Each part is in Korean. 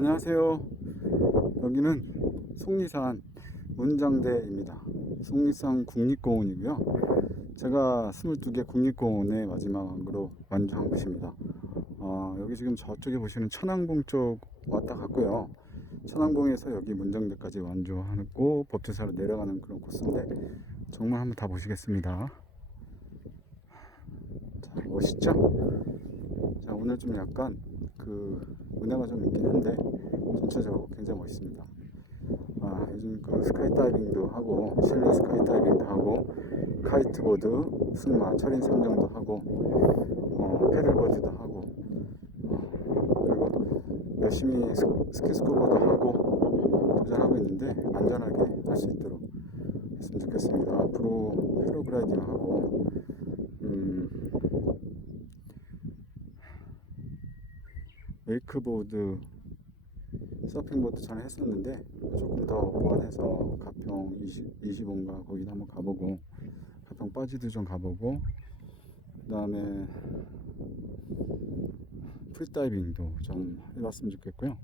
안녕하세요. 여기는 속리산 문장대입니다. 속리산 국립공원이고요. 제가 22개 국립공원의 마지막으로 완주한 곳입니다. 어, 여기 지금 저쪽에 보시는 천왕봉 쪽 왔다 갔고요. 천왕봉에서 여기 문장대까지 완주하고 법제사로 내려가는 그런 코스인데 정말 한번 다 보시겠습니다. 자, 멋있죠? 자, 오늘 좀 약간 그 은혜가 좀 있긴 한데 전체적으로 굉장히 멋있습니다. 아, 요즘 그 스카이다이빙도 하고 실내 스카이다이빙도 하고 카이트보드, 승마, 철인 상정도 하고 어, 패들보드도 하고 어, 그리고 열심히 스, 스키스쿠버도 하고 도전하고 있는데 안전하게 할 수 있도록 했으면 좋겠습니다. 앞으로 패러글라이딩 하고 음, 웨이크보드, 서핑보드 전에 했었는데 조금 더 보완해서 가평 20, 25인가 거기도 한번 가보고 가평 빠지도 좀 가보고 그 다음에 프리다이빙도 좀 해봤으면 좋겠고요.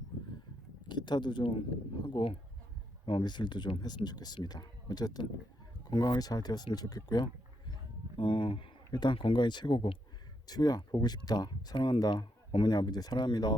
기타도 좀 하고 어, 미술도 좀 했으면 좋겠습니다. 어쨌든 건강하게 잘 되었으면 좋겠고요. 어, 일단 건강이 최고고 추야 보고 싶다 사랑한다 어머니 아버지 사랑합니다